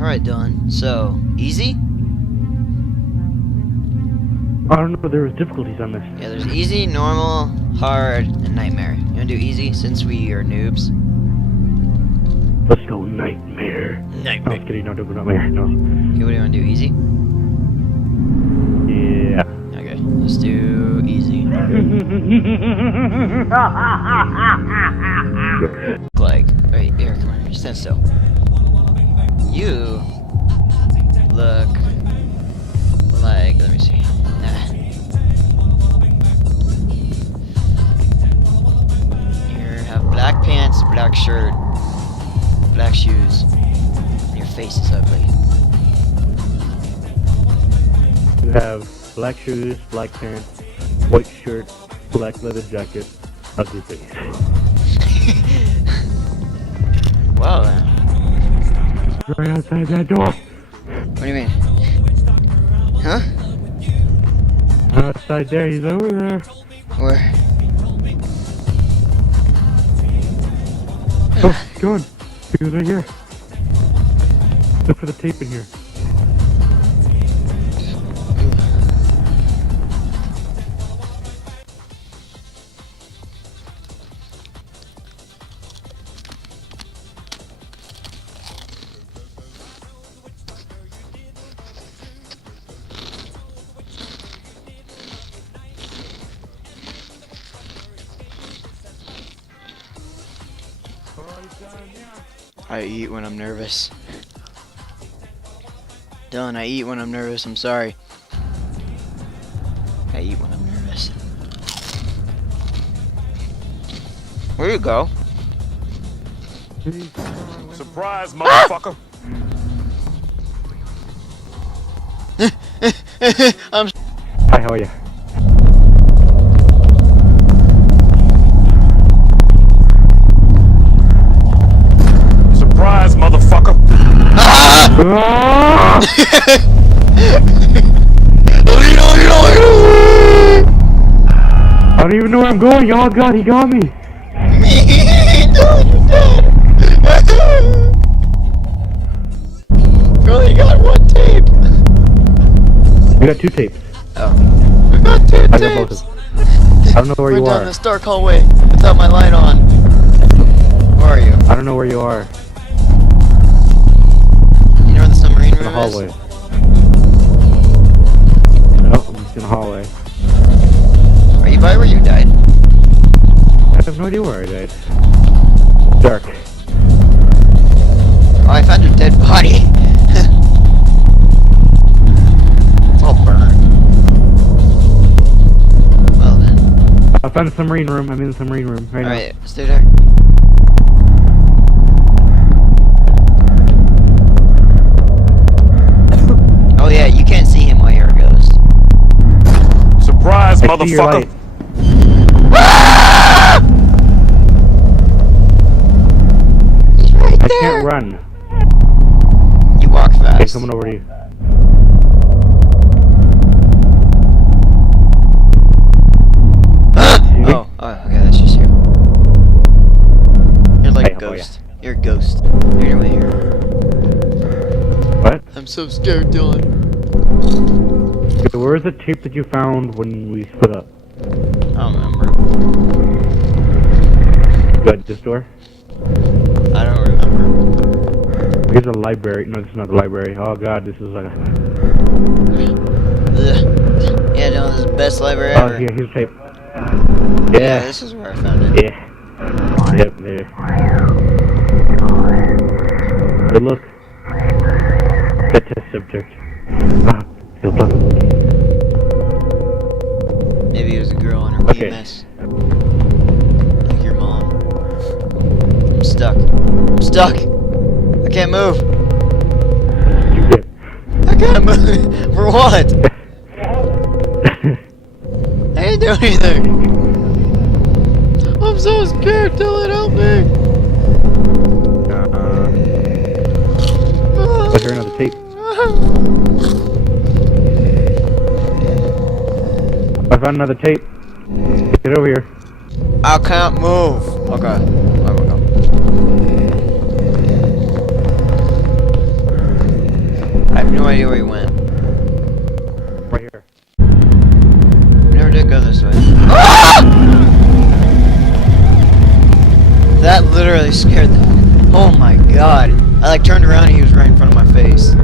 Alright, Dylan. So, easy? I don't know, there was difficulties on this. Yeah, there's easy, normal, hard, and nightmare. You wanna do easy since we are noobs? Let's go nightmare. No, I'm kidding, no, don't go nightmare, no. Okay, what do you wanna do? Easy? Yeah. Okay, let's do easy. Like, wait, here, come on, stand still. You look like, let me see. You have black pants, black shirt, black shoes, and your face is ugly. You have black shoes, black pants, white shirt, black leather jacket, ugly face. Well then. Right outside that door. What do you mean? Huh? Outside there, he's over there. Where? Oh, go on. He was right here. Look for the tape in here. I eat when I'm nervous. Dylan, I eat when I'm nervous, I'm sorry. I eat when I'm nervous. Where you go? Surprise, motherfucker! I'm Hi, how are you? Surprise, motherfucker! I don't even know where I'm going. Oh god, he got me. We only got one tape. We got two tapes. Oh. We got two I got tapes. both of them. I don't know where you We're down are. this dark hallway without my light on. Where are you? I don't know where you are. You know where the submarine In room the hallway. is? No, I'm just in the hallway. Are you by where you died? I have no idea where I died. Dark. Oh, I found your dead body. It's all burned. Well then. I found the submarine room. I'm in the submarine room right now. Alright, stay there. Oh yeah, you can't see him while you're a ghost. Surprise, I see your motherfucker! light. He's right I there. can't run. You walk Okay, fast. coming over to you. Oh, okay, that's just you. You're like Hey, a how are ya? ghost. You're a ghost. You're anyway here. What? I'm so scared, Dylan. Okay, where's the tape that you found when we split up? I don't remember. Good, this door? I don't remember. Here's a library. No, this is not the library. Oh god, this is like a... Ugh. Yeah, Dylan, this is the best library Oh, ever. here, here's tape. Yeah, Yeah. this is where I found it. Yeah. Yep, there. Good look. That test subject. Ah, feel fun. Maybe it was a girl in her Okay. PMS. Like your mom. I'm stuck. I'm stuck! I can't move! You good? I can't move! For what? I didn't do anything! I'm so scared, Dylan, help me! Let's hear another tape. I found another tape. Get over here. I can't move! Okay. There we go. have no idea where he went. Right here. We never did go this way. That literally scared the... Oh my god. I like turned around and he was right in front of my face.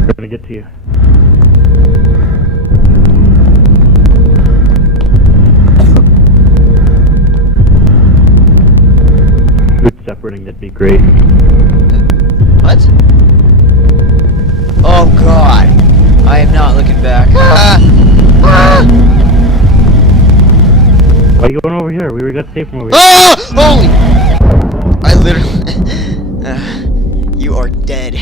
We're gonna get to you. Good separating, that'd be great. What? Oh god. I am not looking back. Why are you going over here? We got safe from over here. Oh! Holy! I literally... you are dead.